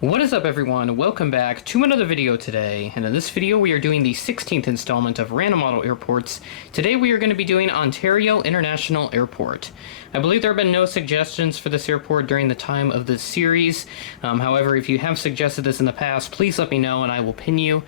What is up, everyone? Welcome back to another video today, and in this video we are doing the 16th installment of Random Model Airports. Today we are going to be doing Ontario International Airport. I believe there have been no suggestions for this airport during the time of this series. However, if you have suggested this in the past, please let me know and I will pin you,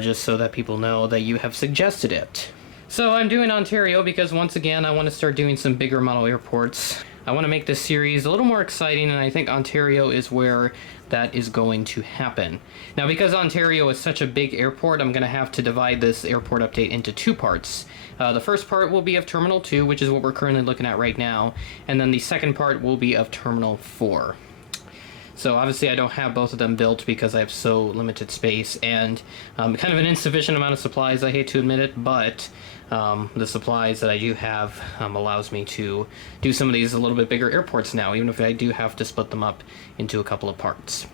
just so that people know that you have suggested it. So I'm doing Ontario because once again I want to start doing some bigger model airports. I want to make this series a little more exciting, and I think Ontario is where that is going to happen. Now, because Ontario is such a big airport, I'm going to have to divide this airport update into two parts. The first part will be of Terminal 2, which is what we're currently looking at right now, and then the second part will be of Terminal 4. So obviously I don't have both of them built because I have so limited space and kind of an insufficient amount of supplies. I hate to admit it, but the supplies that I do have allows me to do some of these a little bit bigger airports now, even if I do have to split them up into a couple of parts.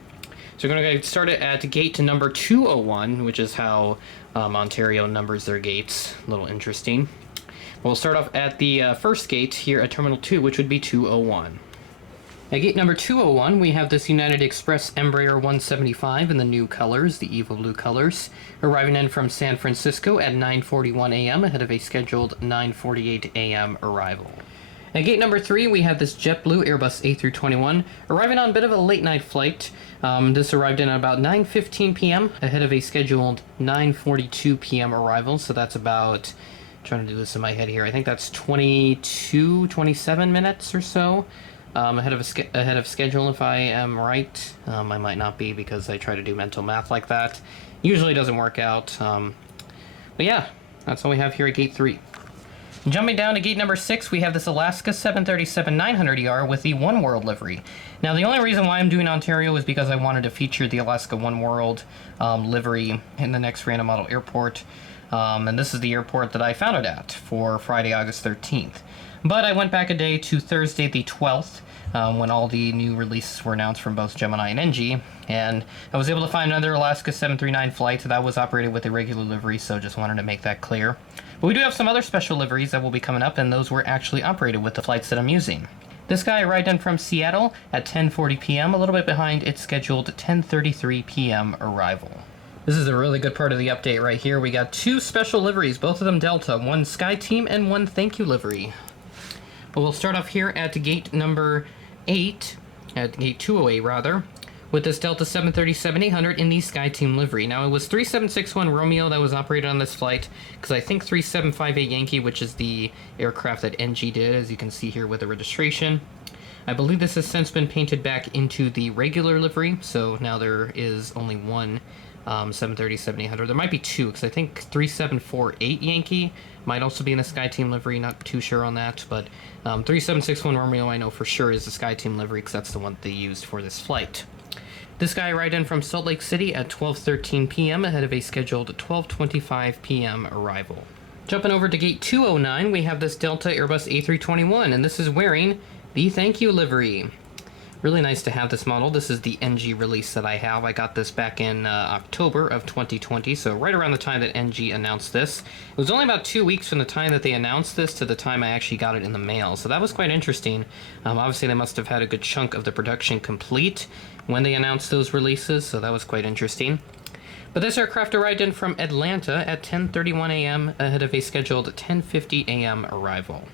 So we're going to get started at gate number 201, which is how Ontario numbers their gates. A little interesting. We'll start off at the first gate here at Terminal 2, which would be 201. At gate number 201, we have this United Express Embraer 175 in the new colors, the Evo Blue colors, arriving in from San Francisco at 9:41 a.m. ahead of a scheduled 9:48 a.m. arrival. At gate number 3, we have this JetBlue Airbus A321 arriving on a bit of a late night flight. This arrived in at about 9:15 p.m. ahead of a scheduled 9:42 p.m. arrival, so that's about, trying to do this in my head here, I think that's 27 minutes or so. Ahead of schedule, if I am right. I might not be because I try to do mental math like that. Usually doesn't work out. But yeah, that's all we have here at gate 3. Jumping down to gate number 6, we have this Alaska 737-900ER with the One World livery. Now, the only reason why I'm doing Ontario is because I wanted to feature the Alaska One World livery in the next Random Model Airport. And this is the airport that I found it at for Friday, August 13th. But I went back a day to Thursday the 12th, when all the new releases were announced from both Gemini and NG, and I was able to find another Alaska 739 flight that was operated with a regular livery, so just wanted to make that clear. But we do have some other special liveries that will be coming up, and those were actually operated with the flights that I'm using. This guy arrived in from Seattle at 10:40 p.m., a little bit behind its scheduled 10:33 p.m. arrival. This is a really good part of the update right here. We got two special liveries, both of them Delta, one Sky Team and one Thank You livery. But we'll start off here at gate number 8, at gate 208 rather, with this Delta 737-800 in the Sky Team livery. Now, it was 3761 Romeo that was operated on this flight, because I think 3758 Yankee, which is the aircraft that NG did, as you can see here with the registration. I believe this has since been painted back into the regular livery, so now there is only one 737-800. There might be two, because I think 3748 Yankee might also be in the Sky Team livery. Not too sure on that, but 3761 Romeo I know for sure is the Sky Team livery, because that's the one they used for this flight. This guy arrived in from Salt Lake City at 12:13 p.m. ahead of a scheduled 12:25 p.m. arrival. Jumping over to gate 209, we have this Delta Airbus A321, and this is wearing the Thank You livery. Really nice to have this model. This is the NG release that I have. I got this back in October of 2020, so right around the time that NG announced this. It was only about 2 weeks from the time that they announced this to the time I actually got it in the mail, so that was quite interesting. Obviously, they must have had a good chunk of the production complete when they announced those releases, so that was quite interesting. But this aircraft arrived in from Atlanta at 10:31 a.m. ahead of a scheduled 10:50 a.m. arrival.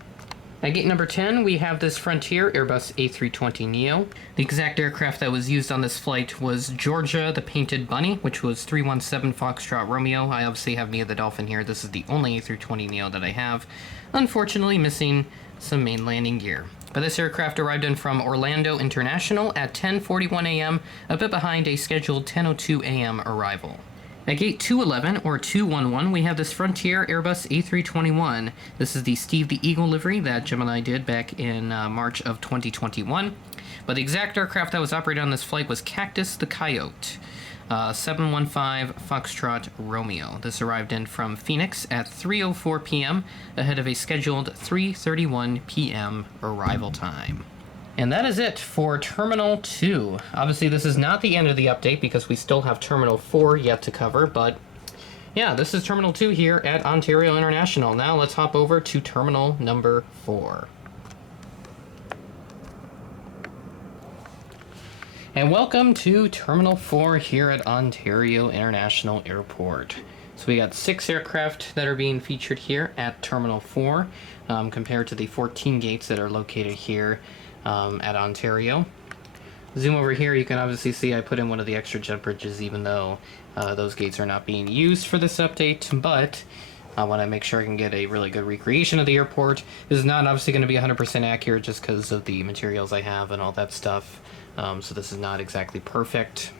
At gate number 10, we have this Frontier Airbus A320neo. The exact aircraft that was used on this flight was Georgia the Painted Bunny, which was 317 Foxtrot Romeo. I obviously have Mia the Dolphin here. This is the only A320neo that I have, unfortunately missing some main landing gear. But this aircraft arrived in from Orlando International at 10:41 a.m., a bit behind a scheduled 10:02 a.m. arrival. At gate 211, or 211, we have this Frontier Airbus A321. This is the Steve the Eagle livery that Gemini did back in March of 2021. But the exact aircraft that was operated on this flight was Cactus the Coyote, 715 Foxtrot Romeo. This arrived in from Phoenix at 3:04 p.m. ahead of a scheduled 3:31 p.m. arrival time. And that is it for Terminal 2. Obviously, this is not the end of the update because we still have Terminal 4 yet to cover, but yeah, this is Terminal 2 here at Ontario International. Now let's hop over to Terminal number 4. And welcome to Terminal 4 here at Ontario International Airport. So we got 6 aircraft that are being featured here at Terminal 4 compared to the 14 gates that are located here at Ontario. Zoom over here, you can obviously see I put in one of the extra jet bridges even though those gates are not being used for this update, but I want to make sure I can get a really good recreation of the airport. This is not obviously going to be 100% accurate just because of the materials I have and all that stuff. So this is not exactly perfect.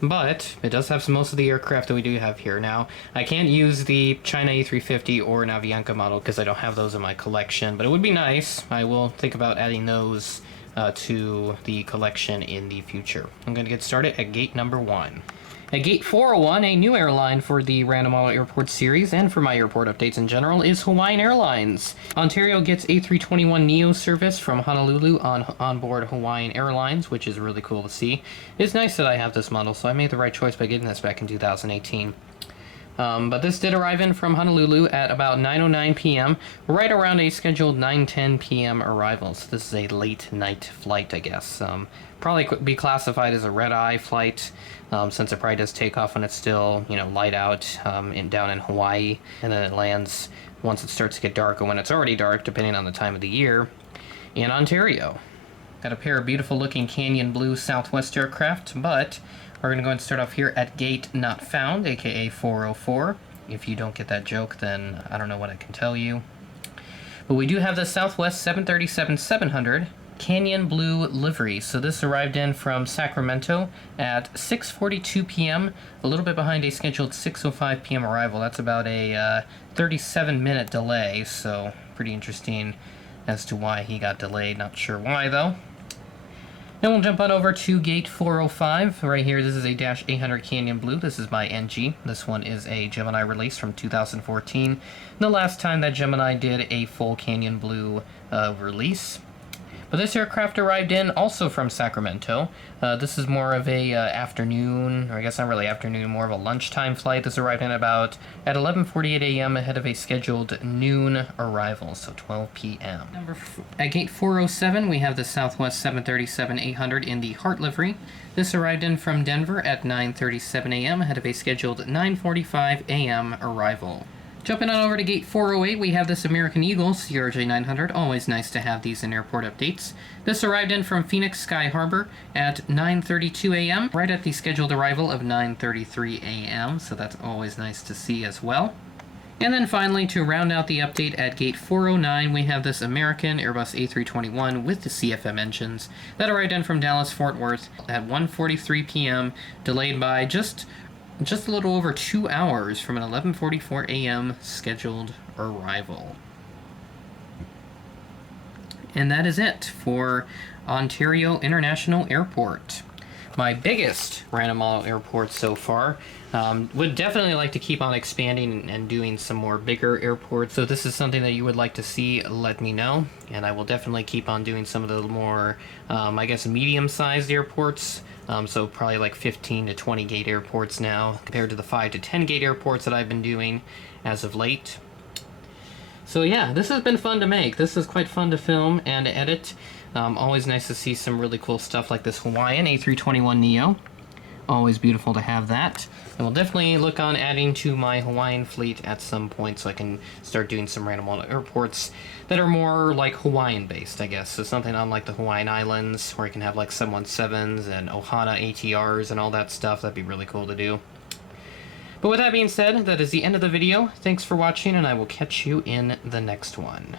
But it does have most of the aircraft that we do have here. Now, I can't use the China A350 or an Avianca model because I don't have those in my collection, but it would be nice. I will think about adding those to the collection in the future. I'm going to get started at gate number 1. At gate 401, a new airline for the Random Model Airport series and for my airport updates in general is Hawaiian Airlines. Ontario gets A321neo service from Honolulu on board Hawaiian Airlines, which is really cool to see. It's nice that I have this model, so I made the right choice by getting this back in 2018. But this did arrive in from Honolulu at about 9:09 p.m., right around a scheduled 9:10 p.m. arrival. So this is a late night flight, I guess. Probably could be classified as a red-eye flight, since it probably does take off when it's still, light out down in Hawaii, and then it lands once it starts to get dark, or when it's already dark, depending on the time of the year, in Ontario. Got a pair of beautiful-looking Canyon Blue Southwest aircraft, but we're going to go and start off here at gate not found, aka 404. If you don't get that joke, then I don't know what I can tell you. But we do have the Southwest 737-700 Canyon Blue livery. So this arrived in from Sacramento at 6:42 p.m., a little bit behind a scheduled 6:05 p.m. arrival. That's about a 37-minute delay, so pretty interesting as to why he got delayed. Not sure why, though. Then we'll jump on over to gate 405. Right here, this is a Dash 800 Canyon Blue. This is by NG. This one is a Gemini release from 2014. The last time that Gemini did a full Canyon Blue release. But this aircraft arrived in also from Sacramento. This is more of a afternoon, or I guess not really afternoon, more of a lunchtime flight. This arrived in about at 11:48 a.m. ahead of a scheduled noon arrival, so 12 p.m. At gate 407, we have the Southwest 737-800 in the Heart livery. This arrived in from Denver at 9:37 a.m. ahead of a scheduled 9:45 a.m. arrival. Jumping on over to gate 408, we have this American Eagle CRJ-900. Always nice to have these in airport updates. This arrived in from Phoenix Sky Harbor at 9:32 a.m., right at the scheduled arrival of 9:33 a.m., so that's always nice to see as well. And then finally, to round out the update at gate 409, we have this American Airbus A321 with the CFM engines that arrived in from Dallas-Fort Worth at 1:43 p.m., delayed by just a little over 2 hours from an 11:44 a.m. scheduled arrival. And that is it for Ontario International Airport. My biggest random model airport so far. Would definitely like to keep on expanding and doing some more bigger airports. So if this is something that you would like to see, let me know. And I will definitely keep on doing some of the more, I guess, medium-sized airports. So probably like 15 to 20 gate airports now, compared to the 5 to 10 gate airports that I've been doing as of late. So yeah, this has been fun to make. This is quite fun to film and edit. Always nice to see some really cool stuff like this Hawaiian A321neo. Always beautiful to have that. And we'll definitely look on adding to my Hawaiian fleet at some point so I can start doing some random model airports that are more like Hawaiian based, I guess. So something on like the Hawaiian Islands where you can have like 717s and Ohana ATRs and all that stuff. That'd be really cool to do. But with that being said, that is the end of the video. Thanks for watching, and I will catch you in the next one.